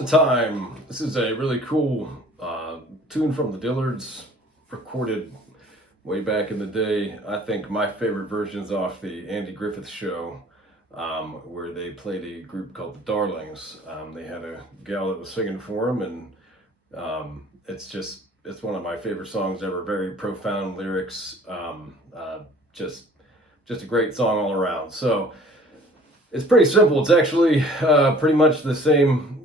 Present Time. This is a really cool tune from the Dillards, recorded way back in the day. I think my favorite version is off the Andy Griffith Show, where they played a group called the Darlings. They had a gal that was singing for them, and it's one of my favorite songs ever. Very profound lyrics, just a great song all around. So it's pretty simple. It's actually pretty much the same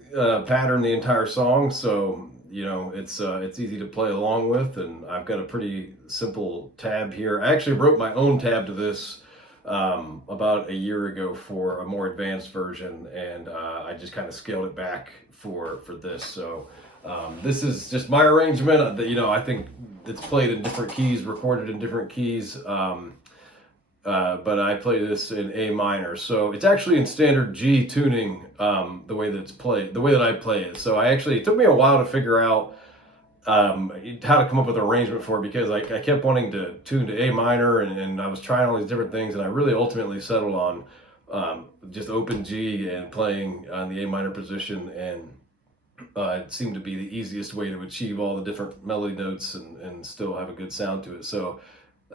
pattern the entire song. So it's easy to play along with, and I've got a pretty simple tab here. I actually wrote my own tab to this about a year ago for a more advanced version, and I just kind of scaled it back for this. So this is just my arrangement. I think it's played in different keys, recorded in different keys. But I play this in A minor, so it's actually in standard G tuning, the way that it's played, the way that I play it. So it took me a while to figure out how to come up with an arrangement for it, because I kept wanting to tune to A minor, and I was trying all these different things, and I really ultimately settled on just open G and playing on the A minor position, and it seemed to be the easiest way to achieve all the different melody notes and still have a good sound to it. So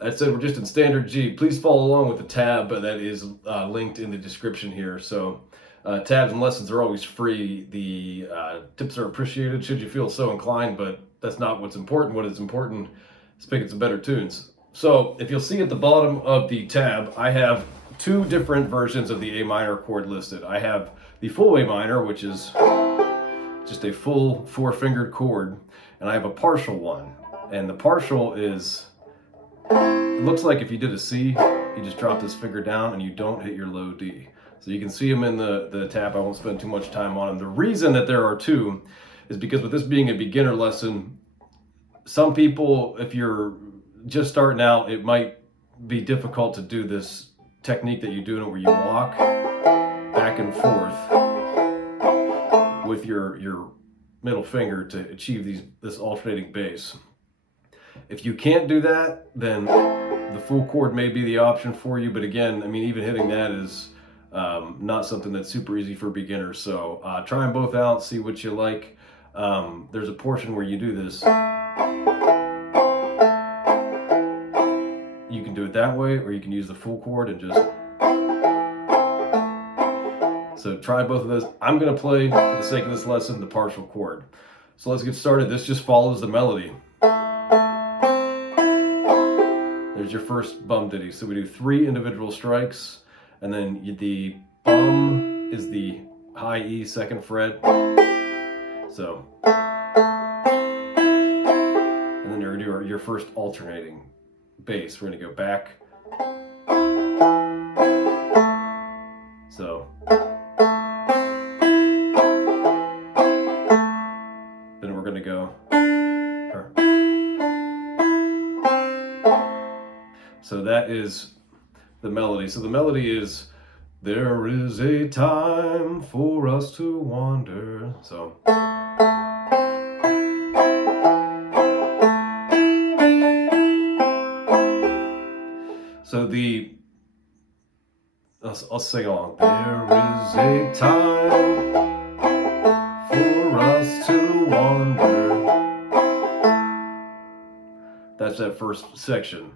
I said we're just in standard G. Please follow along with the tab, but that is linked in the description here. So tabs and lessons are always free. The tips are appreciated should you feel so inclined, but that's not what's important. What is important is picking some better tunes. So if you'll see at the bottom of the tab, I have two different versions of the A minor chord listed. I have the full A minor, which is just a full four-fingered chord, and I have a partial one. And the partial is, it looks like if you did a C, you just drop this finger down and you don't hit your low D. So you can see them in the tab. I won't spend too much time on them. The reason that there are two is because with this being a beginner lesson, some people, if you're just starting out, it might be difficult to do this technique that you do where you walk back and forth with your middle finger to achieve this alternating bass. If you can't do that, then the full chord may be the option for you. But again, I mean, even hitting that is not something that's super easy for beginners. So try them both out, see what you like. There's a portion where you do this. You can do it that way, or you can use the full chord and just... So try both of those. I'm going to play, for the sake of this lesson, the partial chord. So let's get started. This just follows the melody. There's your first bum ditty. So we do 3 individual strikes, and then the bum is the high E 2nd fret. So, and then you're gonna do your first alternating bass. We're gonna go back. So, then we're gonna go. So that is the melody. So the melody is, there is a time for us to wander. So I'll sing along. There is a time for us to wander. That's that first section.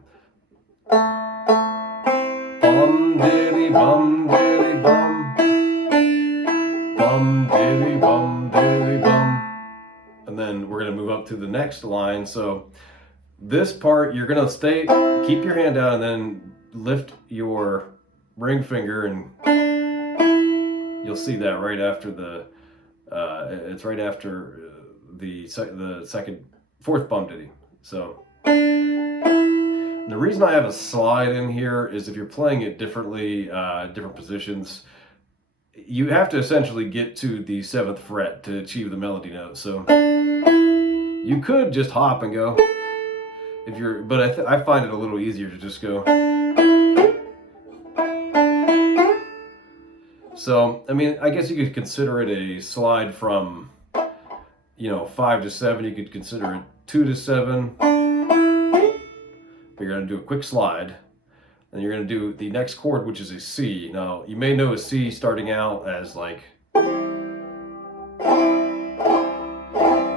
Bum diddy bum diddy bum, bum diddy bum diddy bum. And then we're gonna move up to the next line. So this part, you're gonna keep your hand out and then lift your ring finger, and you'll see that right after it's right after the fourth bum ditty. So. And the reason I have a slide in here is if you're playing it differently, different positions, you have to essentially get to the 7th fret to achieve the melody note. So you could just hop and go, but I find it a little easier to just go. So, I mean, I guess you could consider it a slide from, 5 to 7. You could consider it 2 to 7. You're going to do a quick slide, and you're going to do the next chord, which is a C. Now, you may know a C starting out as like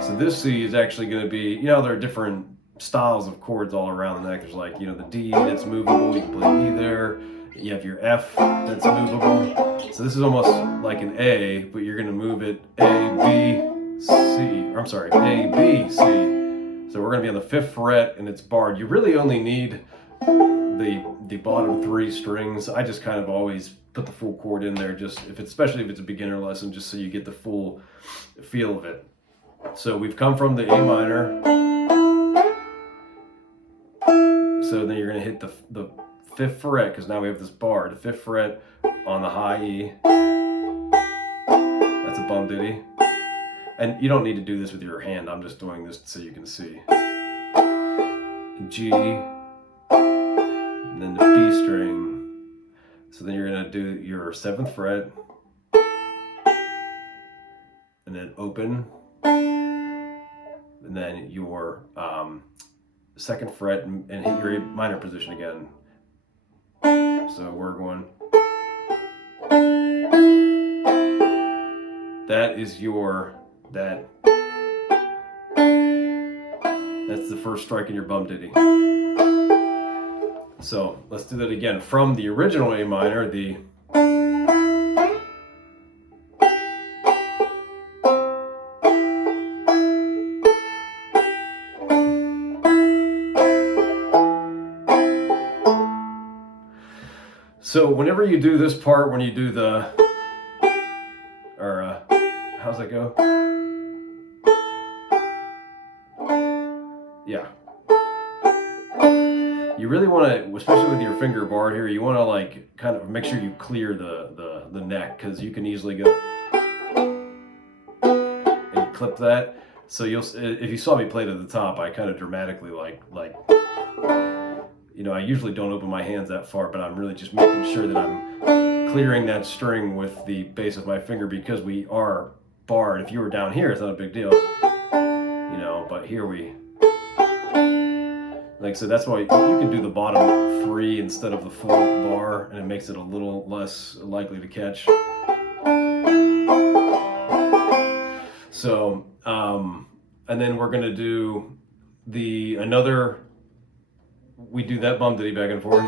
So this C is actually going to be, you know, there are different styles of chords all around the neck. There's like, you know, the D that's movable, you can play E there. You have your F that's movable. So this is almost like an A, but you're going to move it A, B, C. Or I'm sorry, A, B, C. So we're going to be on the 5th fret and it's barred. You really only need the bottom 3 strings. I just kind of always put the full chord in there, just especially if it's a beginner lesson, just so you get the full feel of it. So we've come from the A minor. So then you're going to hit the 5th fret, because now we have this bar, the 5th fret on the high E. That's a bum ditty. And you don't need to do this with your hand. I'm just doing this so you can see. G, and then the B string. So then you're going to do your 7th fret, and then open, and then your 2nd fret, and hit your A minor position again. So we're going. That is that's the first strike in your bum ditty. So let's do that again from the original A minor, the So whenever you do this part, when you do the, or how's that go? Yeah. You really want to, especially with your finger bar here, you want to like kind of make sure you clear the neck, because you can easily go and clip that. So you'll, if you saw me play it at the top, I kind of dramatically like. You know, I usually don't open my hands that far, but I'm really just making sure that I'm clearing that string with the base of my finger, because we are barred. If you were down here, it's not a big deal, you know, but here like I said, that's why you can do the bottom 3 instead of the full bar, and it makes it a little less likely to catch. So, and then we're gonna do we do that bum ditty back and forth,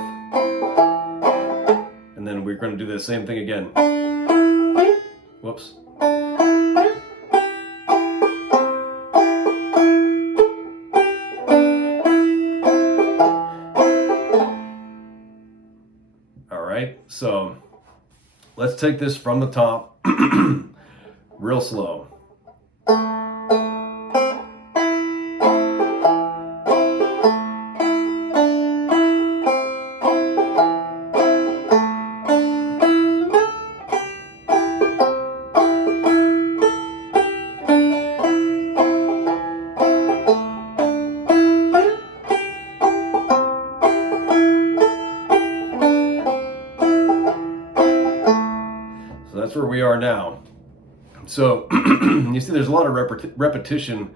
and then we're going to do the same thing again. Whoops. All right, so let's take this from the top, real slow. That's where we are now. So you see there's a lot of repetition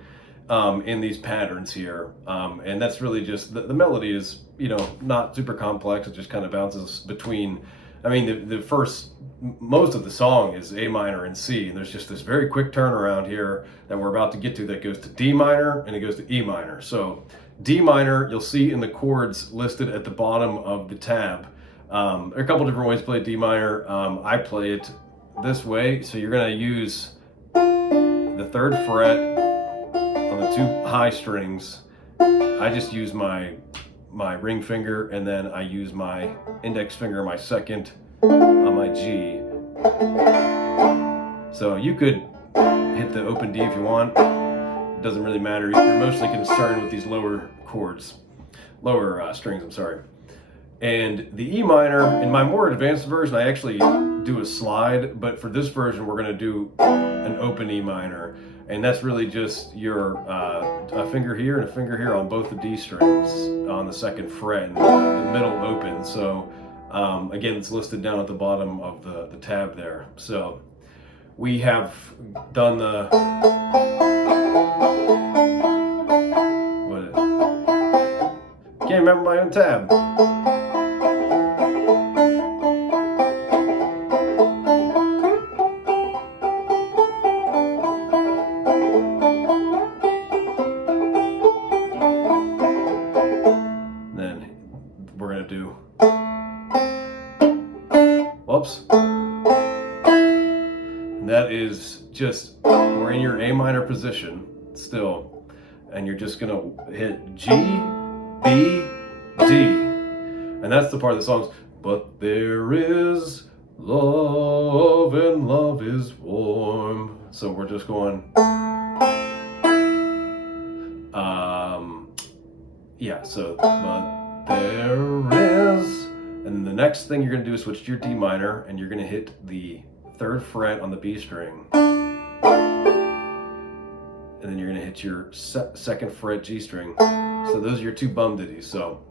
in these patterns here, and that's really just the melody is, you know, not super complex. It just kind of bounces between, I mean, most of the song is A minor and C, and there's just this very quick turnaround here that we're about to get to that goes to D minor and it goes to E minor. So D minor, you'll see in the chords listed at the bottom of the tab. There are a couple different ways to play D minor. I play it this way. So you're going to use the 3rd fret on the 2 high strings. I just use my ring finger, and then I use my index finger, my 2nd, on my G. So you could hit the open D if you want. It doesn't really matter. You're mostly concerned with these lower strings, I'm sorry. And the E minor, in my more advanced version, I actually do a slide, but for this version, we're going to do an open E minor. And that's really just your a finger here and a finger here on both the D strings on the 2nd fret, and the middle open. So again, it's listed down at the bottom of the tab there. So we have done can't remember my own tab. going to do. Whoops. And that is just, we're in your A minor position still, and you're just going to hit G, B, D. And that's the part of the song's, but there is love and love is warm. So we're just going, so, but there is, and the next thing you're going to do is switch to your D minor, and you're going to hit the 3rd fret on the B string. And then you're going to hit your 2nd fret G string. So those are your 2 bum ditties. So,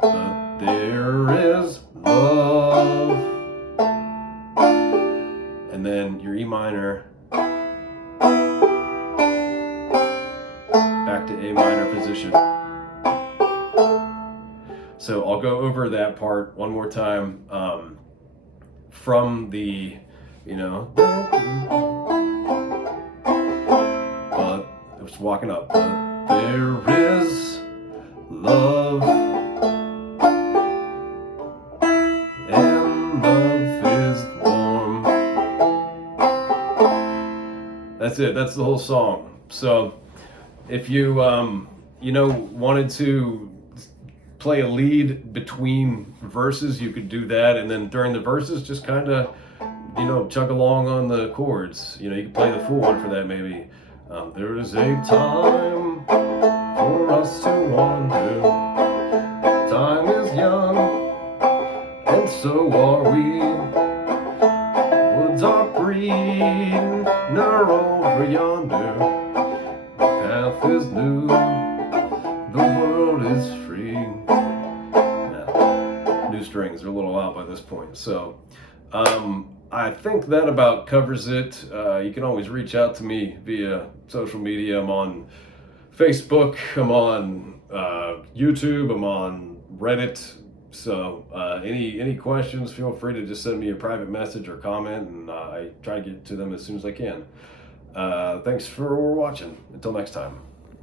but there is love. And then your E minor, back to A minor position. So I'll go over that part one more time, from the, but it's walking up. But there is love, and love is warm. That's it. That's the whole song. So if you, wanted to play a lead between verses, you could do that, and then during the verses just kind of chug along on the chords. You could play the full one for that maybe. There is a time for us to wander, time is young and so are we, woods are green nor over yonder, the path is new, the world is free. New strings are a little out by this point. So I think that about covers it. You can always reach out to me via social media. I'm on Facebook, I'm on YouTube, I'm on Reddit. So any questions, feel free to just send me a private message or comment, and I try to get to them as soon as I can. Thanks for watching. Until next time.